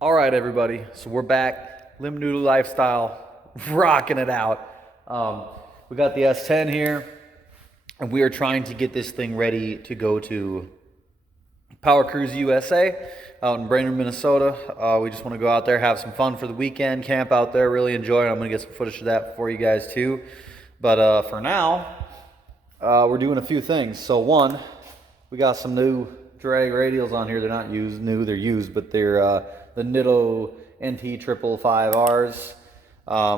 All right, everybody. So we're back. Limpnoodle lifestyle, rocking it out. We got the S10 here, and we are trying to get this thing ready to go to powercruise USA out in Brainard, Minnesota. We just want to go out there, have some fun for the weekend, camp out there, really enjoy it. I'm going to get some footage of that for you guys too. But for now, we're doing a few things. So one, we got some new drag radials on here. They're not new, they're used, but they're the Nitto NT 555Rs.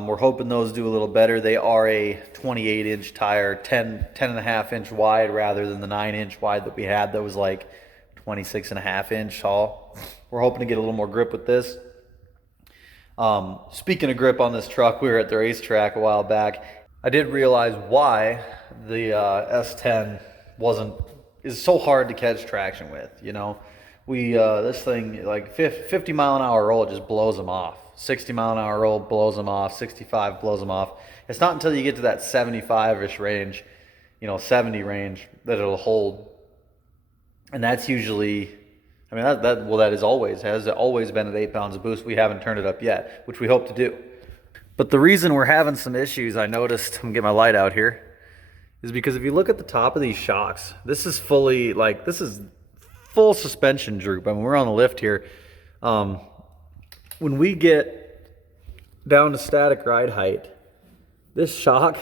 We're hoping those do a little better. They are a 28-inch tire, 10 and a half inch wide rather than the 9-inch wide that we had that was like 26 and a half inch tall. We're hoping to get a little more grip with this. Speaking of grip on this truck, we were at the racetrack a while back. I did realize why the S10 is so hard to catch traction with, you know. This thing, like 50 mile an hour roll, it just blows them off. 60 mile an hour roll blows them off. 65 blows them off. It's not until you get to that 75-ish range, 70 range, that it'll hold. And that's usually, I mean, that has always been at 8 pounds of boost. We haven't turned it up yet, which we hope to do. But the reason we're having some issues, I noticed, I'm gonna get my light out here, is because if you look at the top of these shocks, this is full suspension droop. I mean, we're on the lift here. When we get down to static ride height, this shock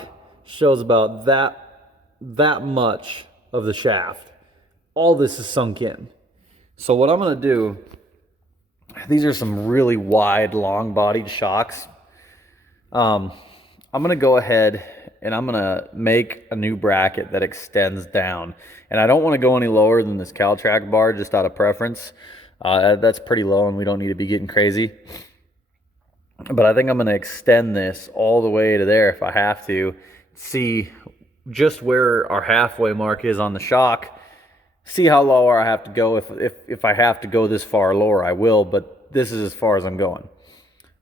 shows about that much of the shaft. All this is sunk in. So what I'm gonna do, these are some really wide, long-bodied shocks. I'm gonna go ahead and I'm gonna make a new bracket that extends down. And I don't wanna go any lower than this CalTrack bar, just out of preference. That's pretty low and we don't need to be getting crazy. But I think I'm gonna extend this all the way to there if I have to. See just where our halfway mark is on the shock. See how lower I have to go. If I have to go this far lower, I will, but this is as far as I'm going.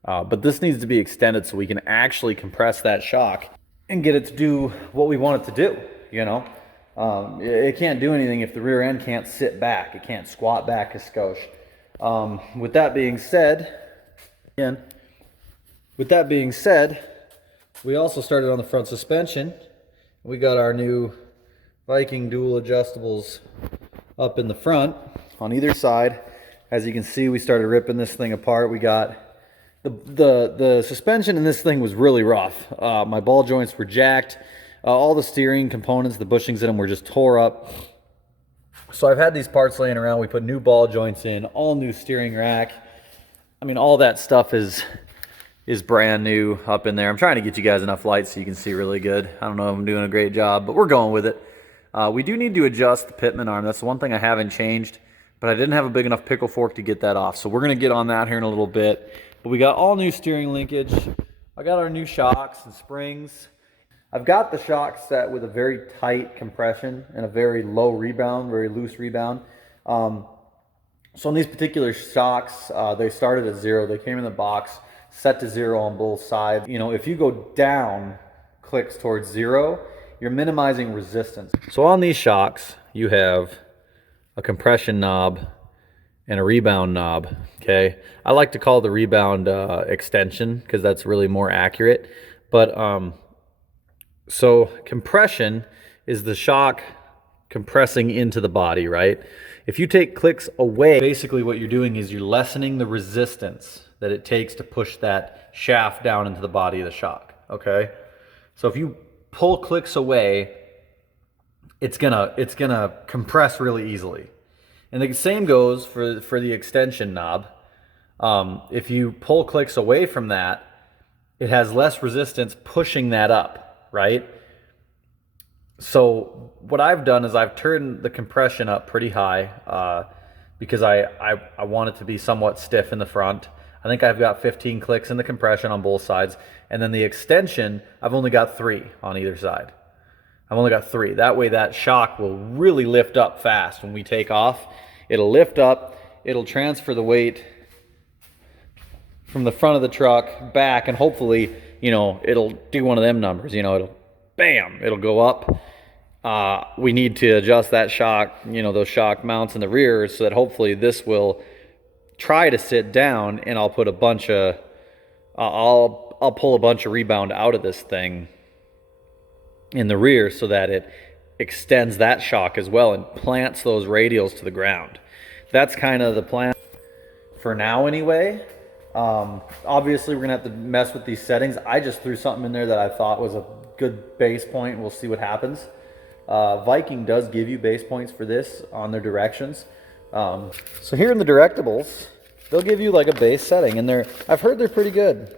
But this needs to be extended so we can actually compress that shock and get it to do what we want it to do, It can't do anything if the rear end can't sit back. It can't squat back a skosh. With that being said, we also started on the front suspension. We got our new Viking dual adjustables up in the front on either side. As you can see, we started ripping this thing apart. We got the suspension in this thing was really rough. My ball joints were jacked. All the steering components, the bushings in them were just tore up. So I've had these parts laying around. We put new ball joints in, all new steering rack. I mean, all that stuff is brand new up in there. I'm trying to get you guys enough light so you can see really good. I don't know if I'm doing a great job, but we're going with it. We do need to adjust the pitman arm. That's the one thing I haven't changed, but I didn't have a big enough pickle fork to get that off. So we're going to get on that here in a little bit. But we got all new steering linkage. I got our new shocks and springs. I've got the shock set with a very tight compression and a very low rebound, very loose rebound. So on these particular shocks, they started at 0. They came in the box, set to 0 on both sides. If you go down clicks towards 0, you're minimizing resistance. So on these shocks, you have a compression knob and a rebound knob, okay? I like to call the rebound extension because that's really more accurate. But so compression is the shock compressing into the body, right? If you take clicks away, basically what you're doing is you're lessening the resistance that it takes to push that shaft down into the body of the shock, okay? So if you pull clicks away, it's gonna compress really easily. And the same goes for the extension knob. If you pull clicks away from that, it has less resistance pushing that up, right? So what I've done is I've turned the compression up pretty high because I want it to be somewhat stiff in the front. I think I've got 15 clicks in the compression on both sides. And then the extension, I've only got 3 on either side. I've only got 3. That way that shock will really lift up fast when we take off. It'll lift up, it'll transfer the weight from the front of the truck back, and hopefully, it'll do one of them numbers. It'll, bam, it'll go up. We need to adjust that shock, those shock mounts in the rear so that hopefully this will try to sit down, and I'll put a bunch of, I'll pull a bunch of rebound out of this thing in the rear so that it extends that shock as well and plants those radials to the ground. That's kind of the plan for now anyway. Obviously we're gonna have to mess with these settings. I just threw something in there that I thought was a good base point. We'll see what happens. Viking does give you base points for this on their directions. So here in the directables, they'll give you like a base setting, and I've heard they're pretty good.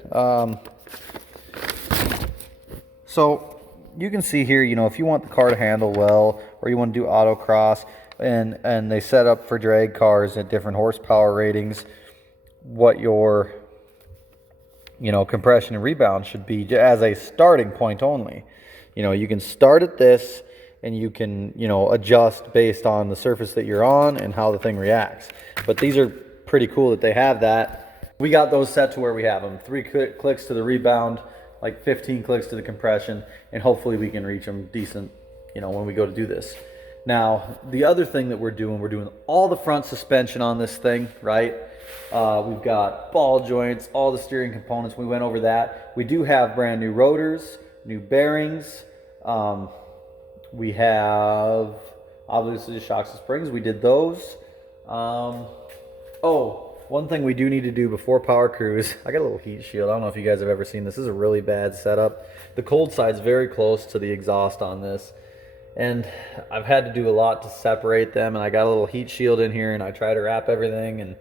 So you can see here, you know, if you want the car to handle well, or you want to do autocross, and they set up for drag cars at different horsepower ratings, what your, you know, compression and rebound should be as a starting point only. You know, you can start at this, and you can, you know, adjust based on the surface that you're on and how the thing reacts. But these are pretty cool that they have that. We got those set to where we have them. 3 clicks to the rebound, like 15 clicks to the compression, and hopefully we can reach them decent, you know, when we go to do this. Now, the other thing that we're doing all the front suspension on this thing, right? We've got ball joints, all the steering components. We went over that. We do have brand new rotors, new bearings. We have obviously the shocks and springs. We did those. Oh, one thing we do need to do before power cruise. I got a little heat shield. I don't know if you guys have ever seen this. This is a really bad setup. The cold side's very close to the exhaust on this, and I've had to do a lot to separate them. And I got a little heat shield in here, and I try to wrap everything, and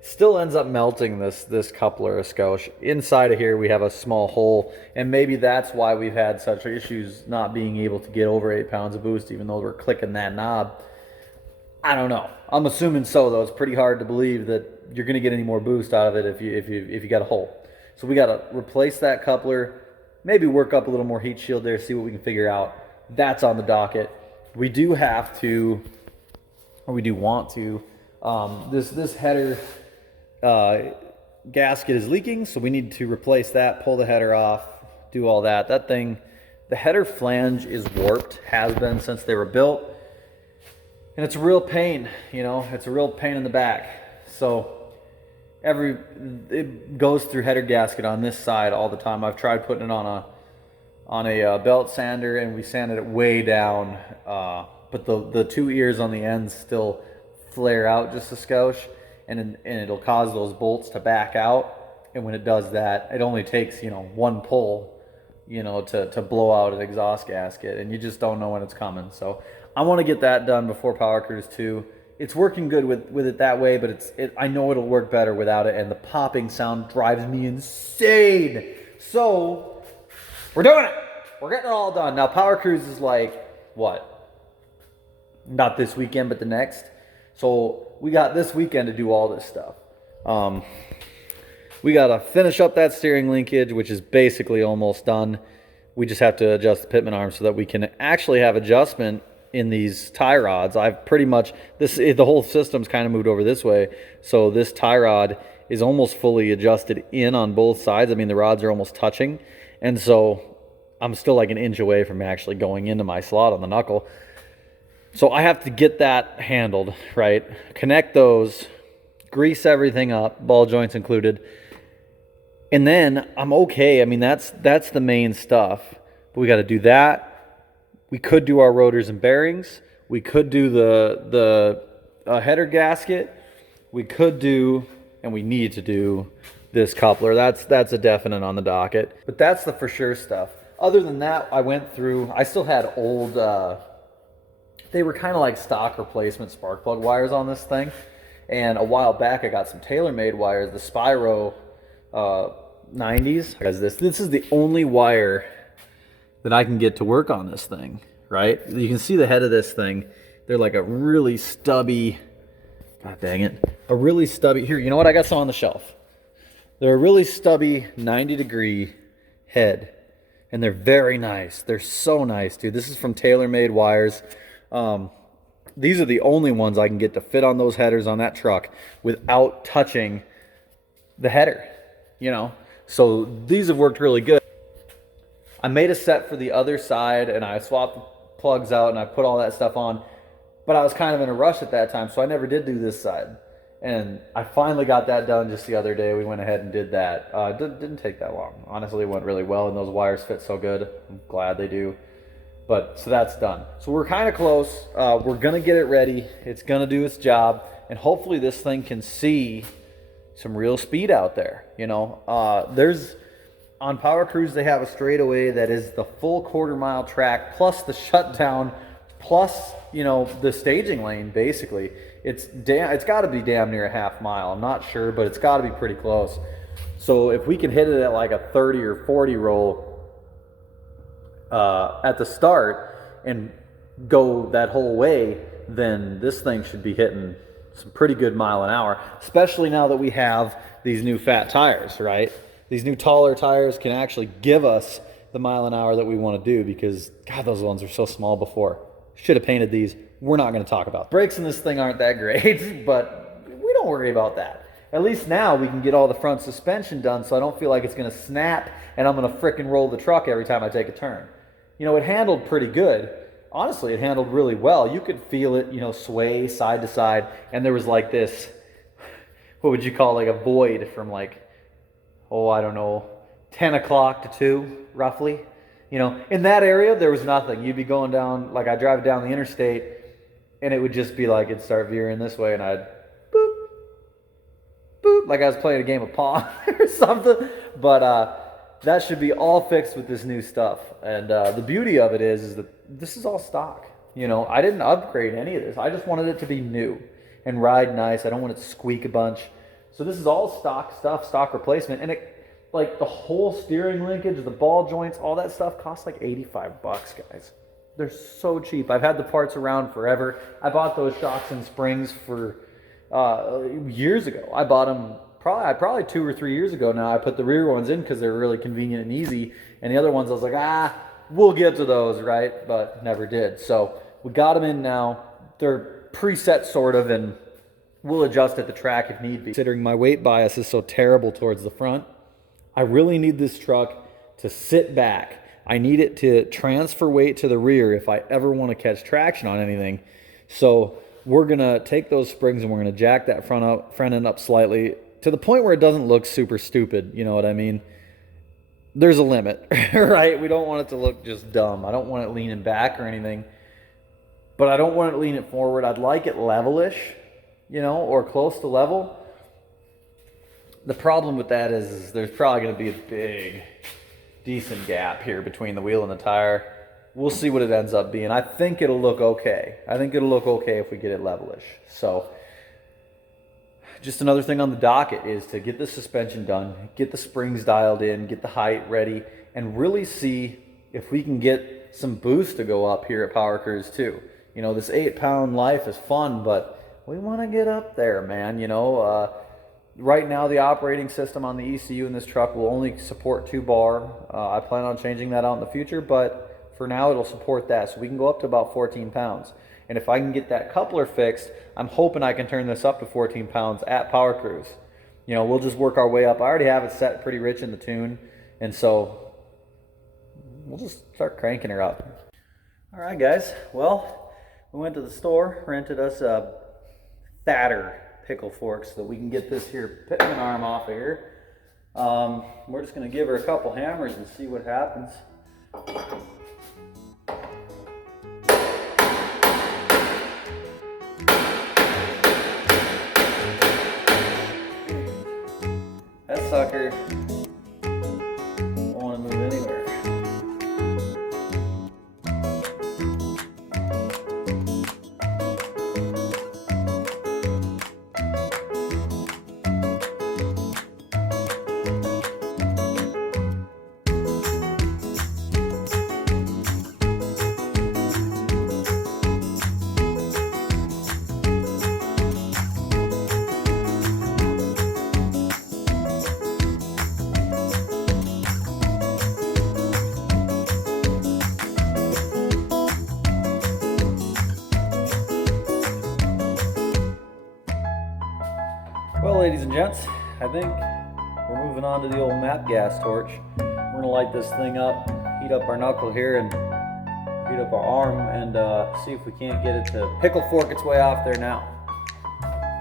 still ends up melting this coupler a skosh. Inside of here we have a small hole, and maybe that's why we've had such issues not being able to get over 8 pounds of boost, even though we're clicking that knob. I don't know. I'm assuming so, though. It's pretty hard to believe that you're going to get any more boost out of it if you got a hole. So we got to replace that coupler, maybe work up a little more heat shield there, see what we can figure out. That's on the docket. We do have to, or we do want to, this header gasket is leaking, so we need to replace that, pull the header off, do all that. That thing, the header flange is warped, has been since they were built, and it's a real pain, you know, it's a real pain in the back. So it goes through header gasket on this side all the time. I've tried putting it on a belt sander, and we sanded it way down, but the 2 ears on the ends still flare out just a skosh, and it'll cause those bolts to back out. And when it does that, it only takes, you know, one pull, you know, to blow out an exhaust gasket, and you just don't know when it's coming. So I want to get that done before Power Cruise 2. It's working good with it that way, but I know it'll work better without it, and the popping sound drives me insane. So we're doing it. We're getting it all done. Now Power Cruise is like, what? Not this weekend, but the next. So we got this weekend to do all this stuff. We got to finish up that steering linkage, which is basically almost done. We just have to adjust the pitman arm so that we can actually have adjustment in these tie rods. I've pretty much, the whole system's kind of moved over this way. So this tie rod is almost fully adjusted in on both sides. I mean, the rods are almost touching. And so I'm still like an inch away from actually going into my slot on the knuckle. So I have to get that handled, right? Connect those, grease everything up, ball joints included. And then I'm okay. I mean, that's the main stuff. But we got to do that. We could do our rotors and bearings. We could do the header gasket. We could do, and we need to do, this coupler. That's a definite on the docket. But that's the for sure stuff. Other than that, I went through, I still had old, they were kind of like stock replacement spark plug wires on this thing. And a while back, I got some TaylorMade wires, the Spyro 90s. Because this is the only wire that I can get to work on this thing, right? You can see the head of this thing. They're like a really stubby, god dang it, a really stubby, here, you know what? I got some on the shelf. They're a really stubby 90-degree head, and they're very nice. They're so nice, dude. This is from TaylorMade wires. These are the only ones I can get to fit on those headers on that truck without touching the header, you know? So these have worked really good. I made a set for the other side, and I swapped the plugs out, and I put all that stuff on, but I was kind of in a rush at that time, so I never did do this side. And I finally got that done just the other day. We went ahead and did that. Didn't take that long. Honestly, it went really well, and those wires fit so good. I'm glad they do. But so that's done. So we're kind of close. We're gonna get it ready. It's gonna do its job, and hopefully this thing can see some real speed out there. You know, there's on PowerCruise they have a straightaway that is the full quarter-mile track plus the shutdown plus, you know, the staging lane. Basically, it's got to be damn near a half mile. I'm not sure, but it's got to be pretty close. So if we can hit it at like a 30 or 40 roll at the start and go that whole way, then this thing should be hitting some pretty good mile an hour, especially now that we have these new fat tires, right? These new taller tires can actually give us the mile an hour that we want to do, because God, those ones were so small before. Should have painted these. We're not going to talk about them. Brakes in this thing aren't that great, but we don't worry about that. At least now we can get all the front suspension done, so I don't feel like it's going to snap and I'm going to frickin' roll the truck every time I take a turn. You know, it handled pretty good. Honestly, it handled really well. You could feel it, you know, sway side to side, and there was like this, what would you call, like a void from like, oh, I don't know, 10 o'clock to 2, roughly. You know, in that area, there was nothing. You'd be going down, like I drive down the interstate, and it would just be like, it'd start veering this way, and I'd boop, boop, like I was playing a game of Pong or something. But that should be all fixed with this new stuff. And the beauty of it is that this is all stock. You know, I didn't upgrade any of this. I just wanted it to be new and ride nice. I don't want it to squeak a bunch. So this is all stock stuff, stock replacement. And it, like the whole steering linkage, the ball joints, all that stuff costs like $85, guys. They're so cheap. I've had the parts around forever. I bought those shocks and springs for years ago. I bought them probably 2 or 3 years ago now. I put the rear ones in because they're really convenient and easy. And the other ones, I was like, we'll get to those, right? But never did. So we got them in now. They're preset sort of, and we'll adjust at the track if need be. Considering my weight bias is so terrible towards the front, I really need this truck to sit back. I need it to transfer weight to the rear if I ever want to catch traction on anything. So we're going to take those springs and we're going to jack that front end up slightly to the point where it doesn't look super stupid. You know what I mean? There's a limit, right? We don't want it to look just dumb. I don't want it leaning back or anything, but I don't want it leaning forward. I'd like it levelish, you know, or close to level. The problem with that is there's probably going to be a big, decent gap here between the wheel and the tire. We'll see what it ends up being. I think it'll look okay. I think it'll look okay if we get it levelish. So just another thing on the docket is to get the suspension done, get the springs dialed in, get the height ready, and really see if we can get some boost to go up here at PowerCruise too. You know, this 8-pound life is fun, but we want to get up there, man. You know, right now the operating system on the ECU in this truck will only support 2-bar. I plan on changing that out in the future, but for now it'll support that. So we can go up to about 14 pounds. And if I can get that coupler fixed, I'm hoping I can turn this up to 14 pounds at PowerCruise. You know, we'll just work our way up. I already have it set pretty rich in the tune, and so we'll just start cranking her up. All right, guys. Well, we went to the store, rented us a fatter pickle fork so that we can get this here pitman arm off of here. We're just going to give her a couple hammers and see what happens. That sucker don't want to move anywhere. Well, ladies and gents, I think we're moving on to the old map gas torch. We're going to light this thing up, heat up our knuckle here, and heat up our arm, and see if we can't get it to pickle fork its way off there now.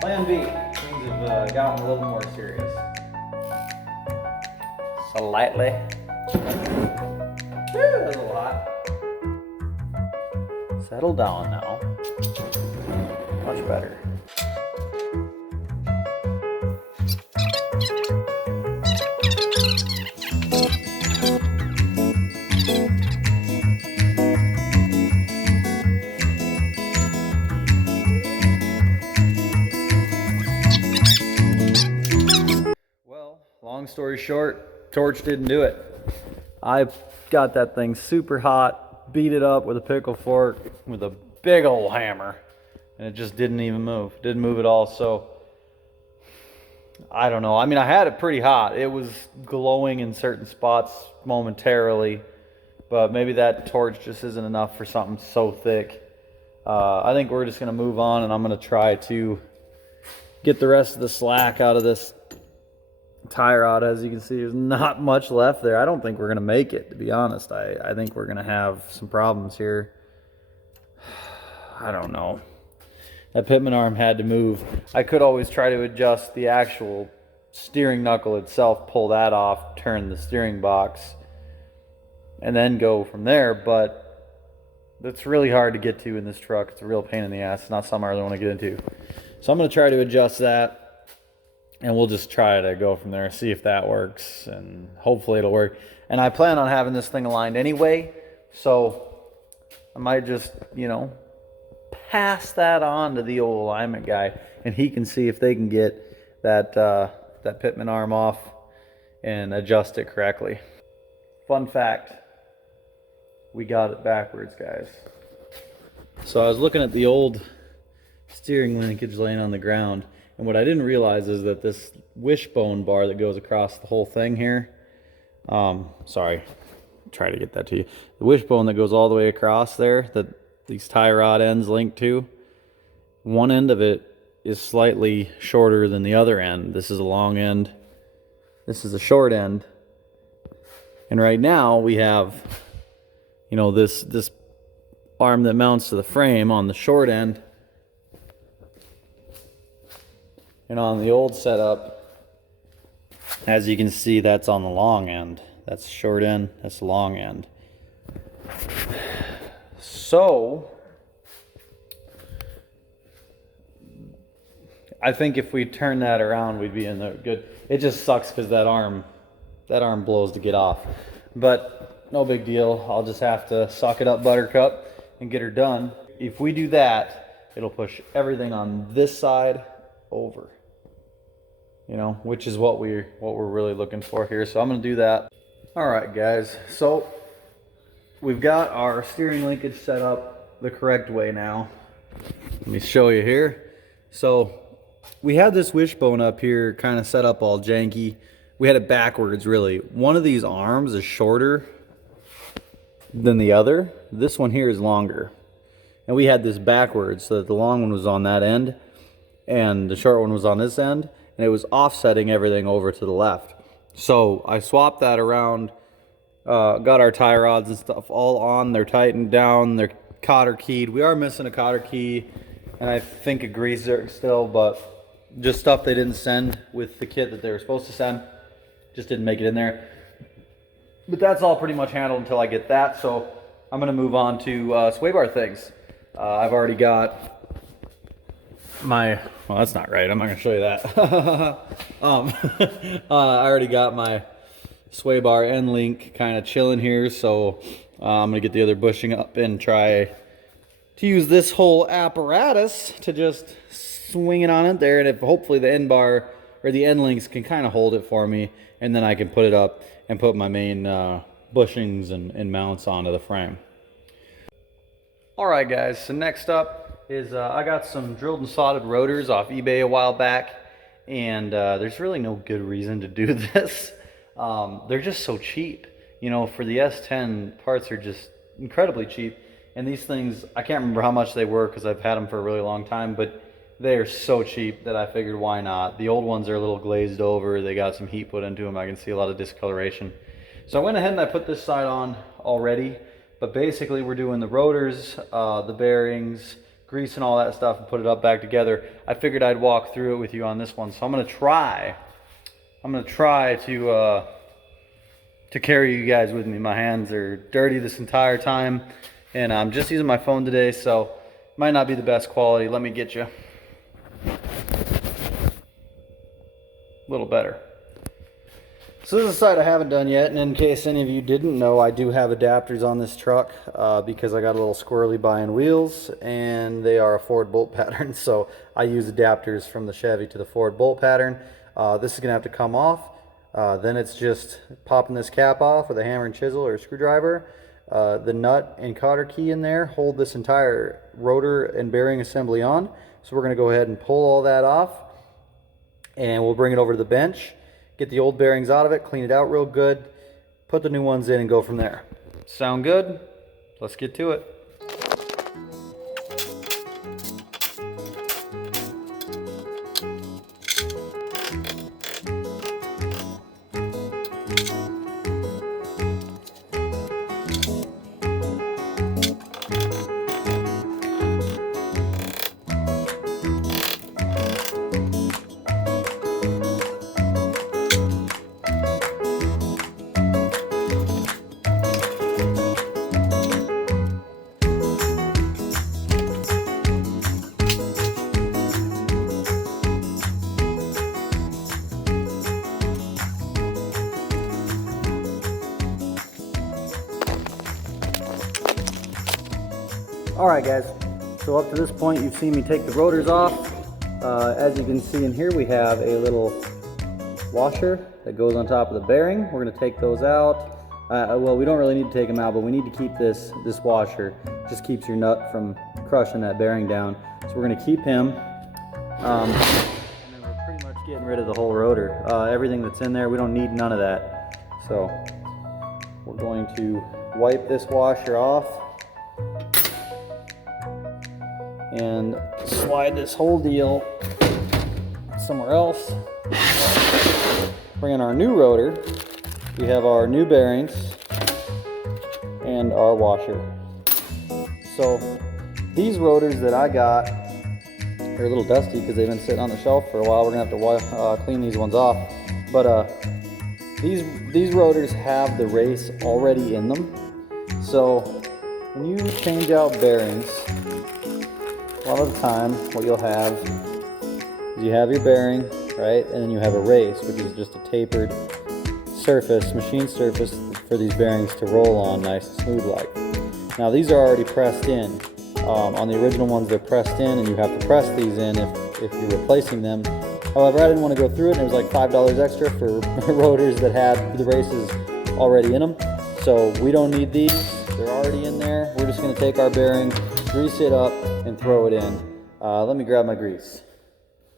Plan B, change have gotten a little more serious. Slightly. Woo, that's a little hot. Settle down now. Much better. Well, long story short, torch didn't do it. I got that thing super hot, beat it up with a pickle fork with a big old hammer, and it just didn't even move. Didn't move at all. So I don't know. I mean, I had it pretty hot. It was glowing in certain spots momentarily, but maybe that torch just isn't enough for something so thick. I think we're just going to move on, and I'm going to try to get the rest of the slack out of this tie rod. As you can see, there's not much left there. I don't think we're going to make it, to be honest. I think we're going to have some problems here. I don't know. That pitman arm had to move. I could always try to adjust the actual steering knuckle itself, pull that off, turn the steering box, and then go from there, but that's really hard to get to in this truck. It's a real pain in the ass. It's not something I really want to get into. So I'm going to try to adjust that, and we'll just try to go from there, see if that works, and hopefully it'll work. And I plan on having this thing aligned anyway, so I might just, you know, pass that on to the old alignment guy, and he can see if they can get that that pitman arm off and adjust it correctly. Fun fact, we got it backwards, guys. So I was looking at the old steering linkage laying on the ground, and what I didn't realize is that this wishbone bar that goes across the whole thing here, sorry, try to get that to you. The wishbone that goes all the way across there, that these tie rod ends link to, one end of it is slightly shorter than the other end. This is a long end, this is a short end, and right now we have, you know, this arm that mounts to the frame on the short end, and on the old setup, as you can see, that's on the long end. That's the short end, that's the long end. So I think if we turn that around, we'd be in the good. It just sucks because that arm blows to get off. But no big deal. I'll just have to suck it up, Buttercup, and get her done. If we do that, it'll push everything on this side over. You know, which is what we're really looking for here. So I'm gonna do that. All right, guys. So we've got our steering linkage set up the correct way now. Let me show you here. So we had this wishbone up here kind of set up all janky. We had it backwards, really. One of these arms is shorter than the other. This one here is longer. And we had this backwards so that the long one was on that end and the short one was on this end, and it was offsetting everything over to the left. So I swapped that around, got our tie rods and stuff all on. They're tightened down, they're cotter keyed. We are missing a cotter key and I think a grease zerk still, but just stuff they didn't send with the kit that they were supposed to send. Just didn't make it in there. But that's all pretty much handled until I get that. So I'm going to move on to sway bar things. I've already got my, well, that's not right. I'm not going to show you that. I already got my sway bar end link kind of chilling here. So I'm going to get the other bushing up and try to use this whole apparatus to just swing it on it there. And if hopefully the end bar or the end links can kind of hold it for me, and then I can put it up and put my main bushings and mounts onto the frame. All right, guys, so next up is I got some drilled and soldered rotors off eBay a while back, and there's really no good reason to do this. They're just so cheap. You know, for the S10, parts are just incredibly cheap, and these things, I can't remember how much they were because I've had them for a really long time, but they are so cheap that I figured why not. The old ones are a little glazed over, they got some heat put into them, I can see a lot of discoloration. So I went ahead and I put this side on already, but basically we're doing the rotors, the bearings, greasing all that stuff and put it up back together, I figured I'd walk through it with you on this one. So I'm gonna try to carry you guys with me. My hands are dirty this entire time, and I'm just using my phone today, so might not be the best quality. Let me get you a little better. So this is a side I haven't done yet, and in case any of you didn't know, I do have adapters on this truck because I got a little squirrely buying wheels, and they are a Ford bolt pattern, so I use adapters from the Chevy to the Ford bolt pattern. This is going to have to come off. Then it's just popping this cap off with a hammer and chisel or a screwdriver. The nut and cotter key in there hold this entire rotor and bearing assembly on. So we're going to go ahead and pull all that off, and we'll bring it over to the bench. Get the old bearings out of it, clean it out real good, put the new ones in, and go from there. Sound good? Let's get to it. Alright guys, so up to this point you've seen me take the rotors off. As you can see in here, we have a little washer that goes on top of the bearing. We're going to take those out. Well, we don't really need to take them out, but we need to keep this washer. It just keeps your nut from crushing that bearing down. So we're going to keep him. And then we're pretty much getting rid of the whole rotor. Everything that's in there, we don't need none of that. So we're going to wipe this washer off and slide this whole deal somewhere else. Bring in our new rotor. We have our new bearings and our washer. So these rotors that I got, they're a little dusty because they've been sitting on the shelf for a while. We're gonna have to clean these ones off. But these rotors have the race already in them. So when you change out bearings, a lot of the time what you'll have is you have your bearing, right? And then you have a race, which is just a tapered surface, machine surface for these bearings to roll on nice and smooth like. Now these are already pressed in. On the original ones they're pressed in, and you have to press these in if you're replacing them. However, I didn't want to go through it, and it was like $5 extra for rotors that had the races already in them. So we don't need these, they're already in there. We're just going to take our bearing, grease it up, and throw it in. Let me grab my grease.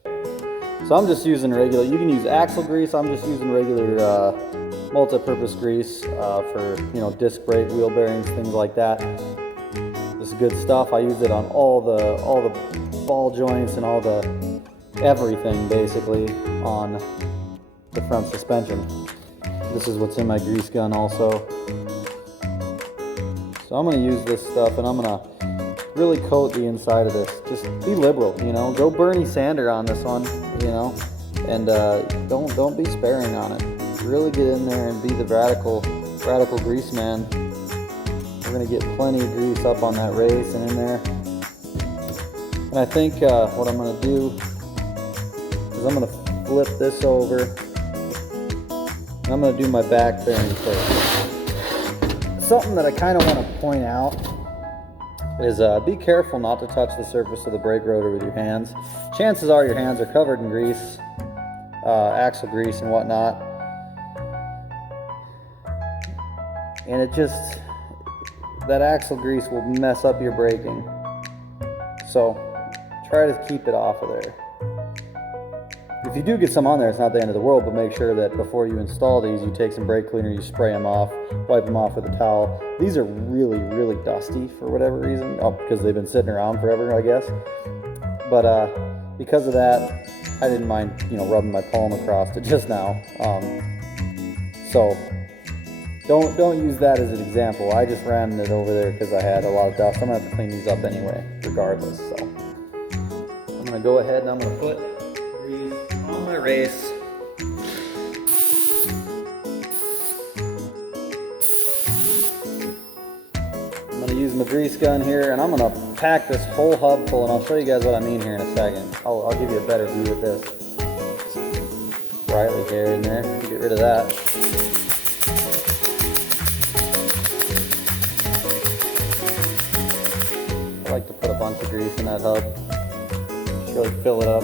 So I'm just using regular, you can use axle grease, I'm just using regular multi-purpose grease for, you know, disc brake, wheel bearings, things like that. This is good stuff. I use it on all the ball joints and all the everything basically on the front suspension. This is what's in my grease gun also. So I'm going to use this stuff, and I'm going to really coat the inside of this. Just be liberal, you know. Go Bernie Sanders on this one, you know, and don't be sparing on it. Really get in there and be the radical grease man. We're gonna get plenty of grease up on that race and in there. And I think what I'm gonna do is I'm gonna flip this over, and I'm gonna do my back bearing first. Something that I kind of want to point out is be careful not to touch the surface of the brake rotor with your hands. Chances are your hands are covered in grease, axle grease and whatnot, and that axle grease will mess up your braking. So try to keep it off of there. If you do get some on there, it's not the end of the world, but make sure that before you install these, you take some brake cleaner, you spray them off, wipe them off with a towel. These are really, really dusty for whatever reason. Oh, because they've been sitting around forever, I guess. But because of that, I didn't mind, you know, rubbing my palm across it just now. So don't use that as an example. I just ran it over there because I had a lot of dust. I'm gonna have to clean these up anyway. regardless. So I'm gonna go ahead and I'm gonna put grease on my race. I'm gonna use my grease gun here, and I'm gonna pack this whole hub full, and I'll show you guys what I mean here in a second. I'll give you a better view with this. Brightly hair in there, get rid of that. I like to put a bunch of grease in that hub. Just really fill it up.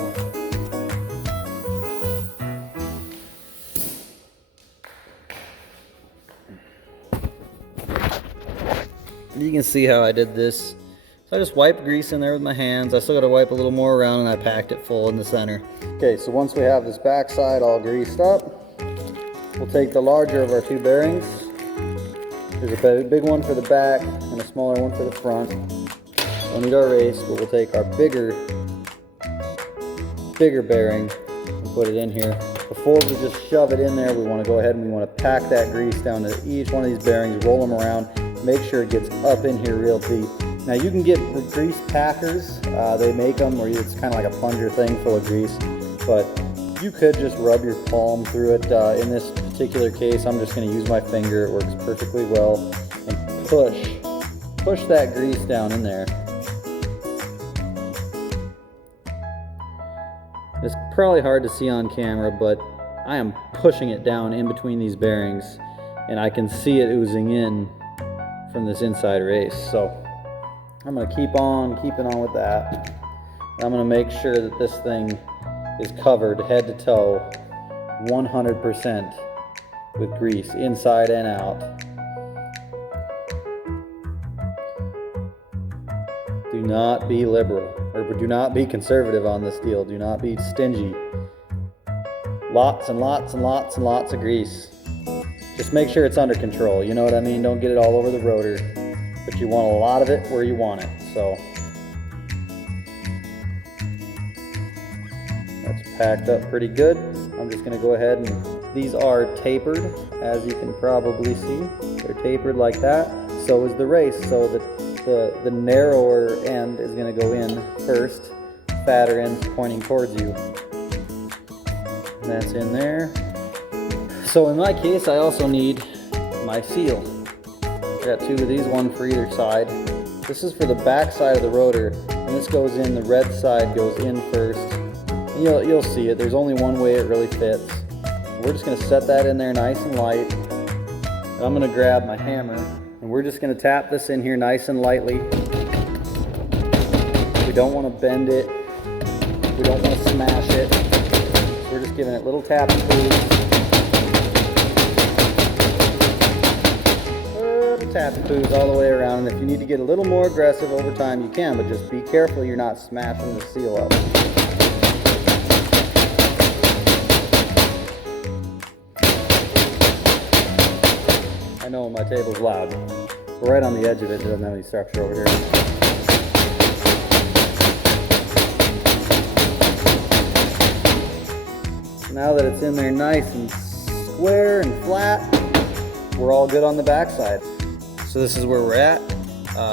You can see how I did this. So I just wiped grease in there with my hands. I still got to wipe a little more around, and I packed it full in the center. Okay, so once we have this back side all greased up, we'll take the larger of our two bearings. There's a big one for the back and a smaller one for the front. Don't need our race, but we'll take our bigger bearing and put it in here. Before we just shove it in there, we want to go ahead and we want to pack that grease down to each one of these bearings, roll them around, make sure it gets up in here real deep. Now you can get grease packers, they make them where it's kind of like a plunger thing full of grease, but you could just rub your palm through it. In this particular case, I'm just going to use my finger. It works perfectly well. And push that grease down in there. It's probably hard to see on camera, but I am pushing it down in between these bearings, and I can see it oozing in from this inside race. So I'm going to keep on keeping on with that. And I'm going to make sure that this thing is covered head to toe 100% with grease inside and out. Do not be liberal, or do not be conservative on this deal. Do not be stingy. Lots and lots and lots and lots of grease. Just make sure it's under control, you know what I mean? Don't get it all over the rotor, but you want a lot of it where you want it. So that's packed up pretty good. I'm just going to go ahead and these are tapered, as you can probably see. They're tapered like that. So is the race, so that the narrower end is going to go in first, fatter end pointing towards you. And that's in there. So in my case, I also need my seal. I got two of these, one for either side. This is for the back side of the rotor, and this goes in, the red side goes in first. And you'll see it, there's only one way it really fits. We're just going to set that in there nice and light. And I'm going to grab my hammer, and we're just going to tap this in here nice and lightly. We don't want to bend it. We don't want to smash it. We're just giving it little tap and pulls. Tap and poos all the way around, and if you need to get a little more aggressive over time, you can, but just be careful you're not smashing the seal up. I know my table's loud. We're right on the edge of it, it doesn't have any structure over here. So now that it's in there nice and square and flat, we're all good on the backside. So this is where we're at.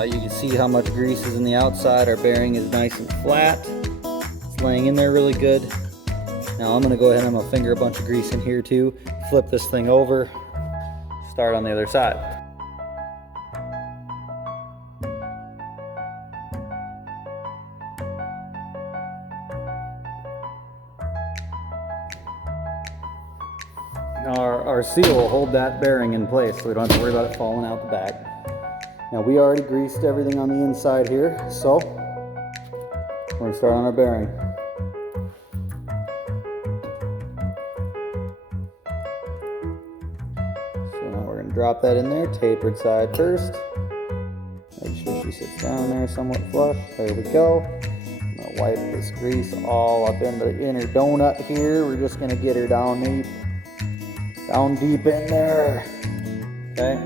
You can see how much grease is in the outside. Our bearing is nice and flat. It's laying in there really good. Now I'm going to go ahead and I'm going to finger a bunch of grease in here too. Flip this thing over. Start on the other side. Our seal will hold that bearing in place, so we don't have to worry about it falling out the back. Now we already greased everything on the inside here, so we're going to start on our bearing. So now we're going to drop that in there, tapered side first. Make sure she sits down there somewhat flush. There we go. I'm going to wipe this grease all up in the inner donut here. We're just going to get her down deep in there. Okay.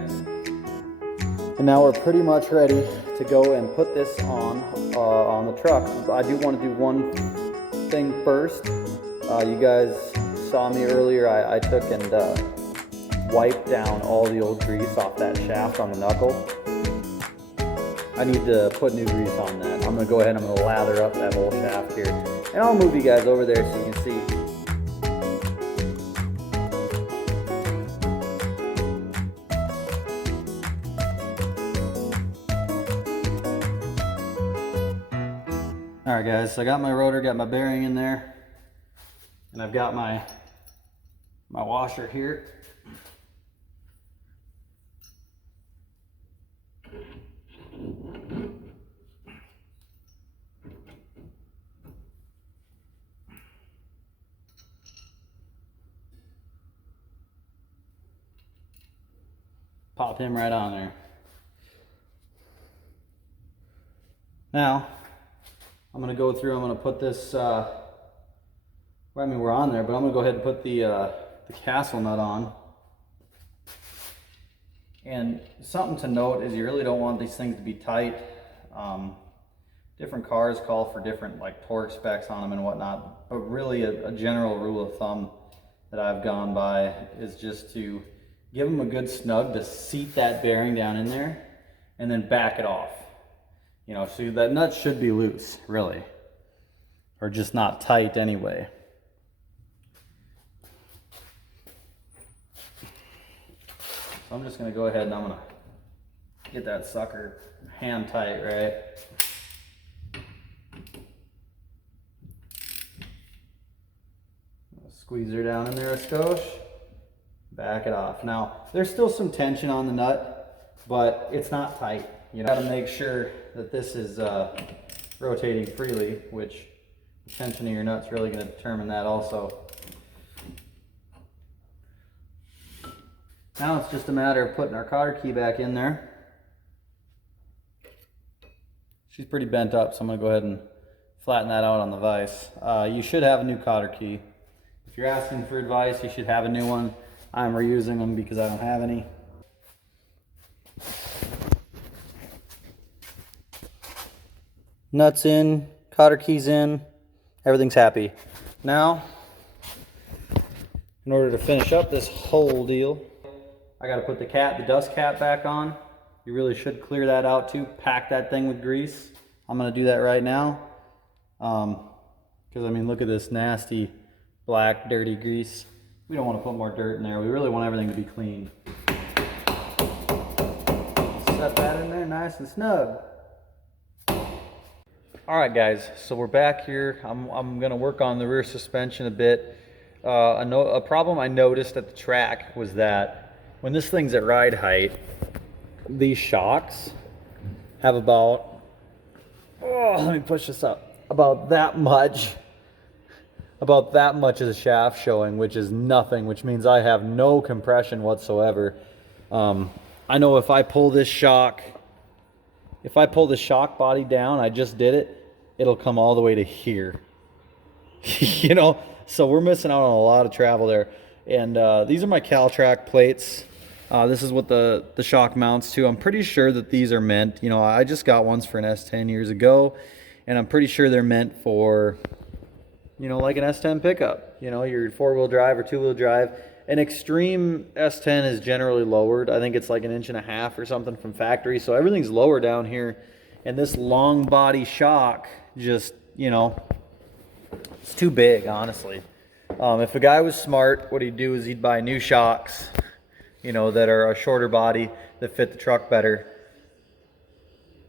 And now we're pretty much ready to go and put this on the truck. I do want to do one thing first. You guys saw me earlier. I took and wiped down all the old grease off that shaft on the knuckle. I need to put new grease on that. I'm I'm gonna go ahead and I'm gonna lather up that whole shaft here. And I'll move you guys over there so you can see. All right guys, so I got my rotor, got my bearing in there, and I've got my washer here. Pop him right on there. Now, I'm gonna go through, I'm gonna put this, I mean we're on there, but I'm gonna go ahead and put the castle nut on. And something to note is you really don't want these things to be tight. Different cars call for different like torque specs on them and whatnot, but really a general rule of thumb that I've gone by is just to give them a good snug to seat that bearing down in there and then back it off. You know, so that nut should be loose, really, or just not tight anyway. So I'm just gonna go ahead and I'm gonna get that sucker hand tight, right? Squeeze her down in there a skosh, back it off. Now, there's still some tension on the nut, but it's not tight. You gotta make sure that this is rotating freely, which the tension of your nut's really gonna determine that also. Now it's just a matter of putting our cotter key back in there. She's pretty bent up, so I'm gonna go ahead and flatten that out on the vise. You should have a new cotter key. If you're asking for advice, you should have a new one. I'm reusing them because I don't have any. Nuts in, cotter keys in, everything's happy. Now, in order to finish up this whole deal, I gotta put the dust cap back on. You really should clear that out too. Pack that thing with grease. I'm gonna do that right now. Because I mean, look at this nasty, black, dirty grease. We don't want to put more dirt in there. We really want everything to be clean. Set that in there nice and snug. All right guys, so we're back here. I'm gonna work on the rear suspension a bit. A problem I noticed at the track was that when this thing's at ride height, these shocks have about, let me push this up, about that much of the shaft showing, which is nothing, which means I have no compression whatsoever. I know if I pull this shock body down, I just did it, it'll come all the way to here. You know, so we're missing out on a lot of travel there. And these are my CalTrack plates. This is what the shock mounts to. I'm pretty sure that these are meant, you know, I just got ones for an S10 years ago, and I'm pretty sure they're meant for, you know, like an S10 pickup, you know, your 4-wheel drive or 2-wheel drive. An extreme S10 is generally lowered. I think it's like 1.5 inches or something from factory. So everything's lower down here. And this long body shock just, you know, it's too big, honestly. If a guy was smart, what he'd do is he'd buy new shocks, you know, that are a shorter body that fit the truck better.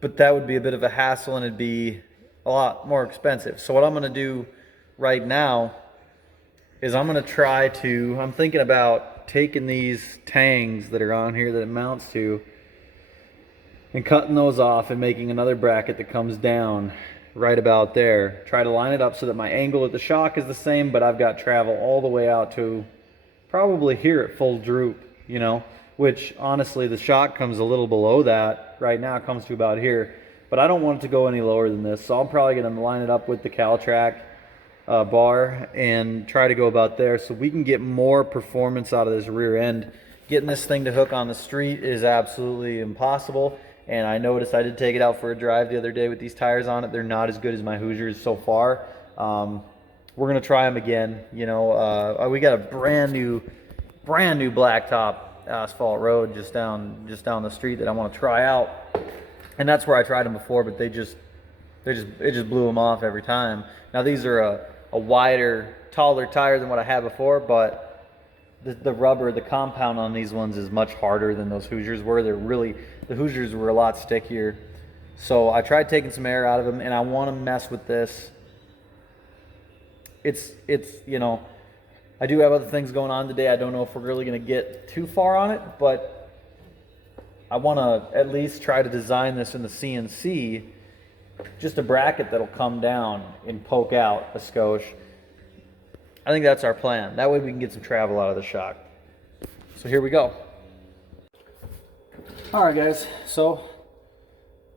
But that would be a bit of a hassle and it'd be a lot more expensive. So what I'm going to do right now is I'm thinking about taking these tangs that are on here that it mounts to and cutting those off and making another bracket that comes down right about there. Try to line it up so that my angle at the shock is the same, but I've got travel all the way out to probably here at full droop, you know, which honestly the shock comes a little below that. Right now it comes to about here, but I don't want it to go any lower than this, so I'm probably going to line it up with the CalTrack bar and try to go about there so we can get more performance out of this rear end. Getting this thing to hook on the street is absolutely impossible, and I noticed I did take it out for a drive the other day with these tires on it. They're not as good as my Hoosiers so far. We're gonna try them again. You know, we got a brand new blacktop asphalt road just down the street that I want to try out, and that's where I tried them before, but they just it just blew them off every time. Now these are a wider, taller tire than what I had before, but the rubber, the compound on these ones is much harder than those Hoosiers were. The Hoosiers were a lot stickier. So I tried taking some air out of them, and I want to mess with this. It's you know, I do have other things going on today. I don't know if we're really going to get too far on it, but I want to at least try to design this in the CNC, just a bracket that'll come down and poke out a skosh. I think that's our plan. That way we can get some travel out of the shock. So here we go. All right, guys. So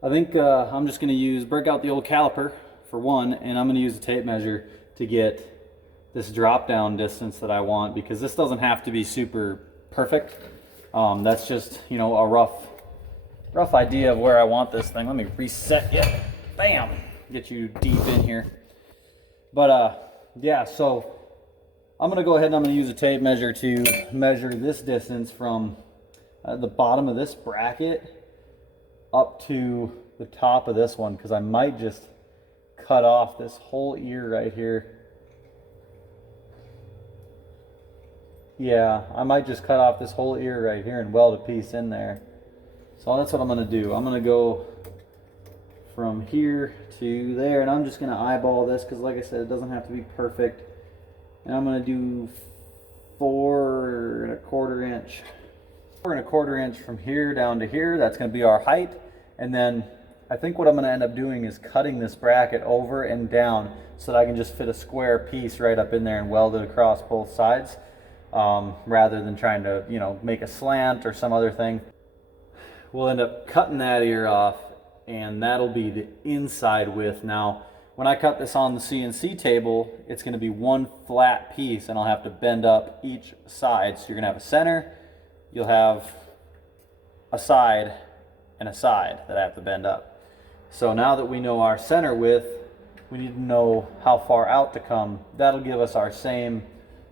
I think I'm just going to break out the old caliper for one, and I'm going to use a tape measure to get this drop down distance that I want, because this doesn't have to be super perfect. That's just, you know, a rough idea of where I want this thing. Let me reset you. Bam! Get you deep in here. But yeah, so I'm going to go ahead and I'm going to use a tape measure to measure this distance from the bottom of this bracket up to the top of this one, because I might just cut off this whole ear right here. Yeah, I might just cut off this whole ear right here and weld a piece in there. So that's what I'm going to do. I'm going to go from here to there, and I'm just going to eyeball this, because like I said, it doesn't have to be perfect. And I'm going to do 4 1/4 inch. 4 1/4 inch from here down to here. That's going to be our height. And then I think what I'm going to end up doing is cutting this bracket over and down so that I can just fit a square piece right up in there and weld it across both sides, rather than trying to, you know, make a slant or some other thing. We'll end up cutting that ear off, and that'll be the inside width. Now, when I cut this on the CNC table, it's going to be one flat piece, and I'll have to bend up each side. So you're going to have a center, you'll have a side, and a side that I have to bend up. So now that we know our center width, we need to know how far out to come. That'll give us our same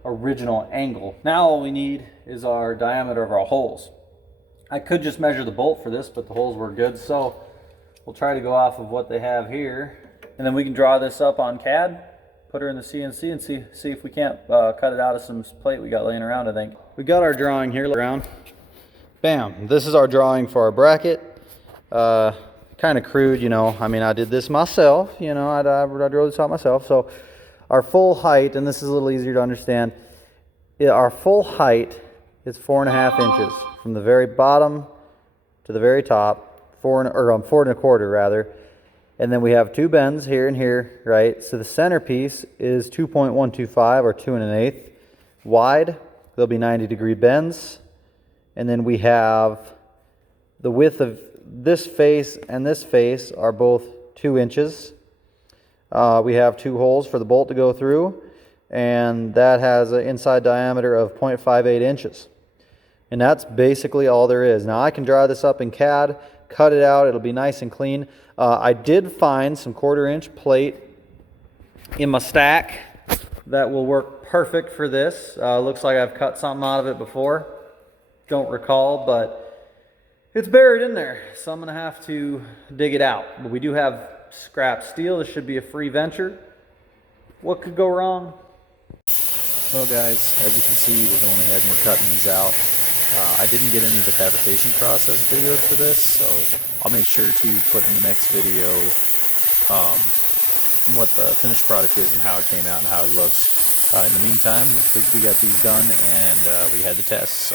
original angle. Now all we need is our diameter of our holes. I could just measure the bolt for this, but the holes were good, so we'll try to go off of what they have here. And then we can draw this up on CAD, put her in the CNC, and see if we can't cut it out of some plate we got laying around, I think. We got our drawing here around. Bam, this is our drawing for our bracket. Kind of crude, you know. I mean, I did this myself, you know, I drew this out myself. So our full height, and this is a little easier to understand, our full height is 4.5 inches from the very bottom to the very top, 4 1/4 rather. And then we have 2 bends here and here, right? So the centerpiece is 2.125 or 2 1/8 wide. There'll be 90-degree bends. And then we have the width of this face and this face are both 2 inches. We have 2 holes for the bolt to go through, and that has an inside diameter of 0.58 inches. And that's basically all there is. Now I can draw this up in CAD, cut it out, it'll be nice and clean. I did find some 1/4 inch plate in my stack that will work perfect for this. Looks like I've cut something out of it before. Don't recall, but it's buried in there, so I'm going to have to dig it out. But we do have scrap steel. This should be a free venture. What could go wrong? Well guys, as you can see, we're going ahead and we're cutting these out. I didn't get any of the fabrication process videos for this, so I'll make sure to put in the next video what the finished product is and how it came out and how it looks. In the meantime, we got these done and we had the test, so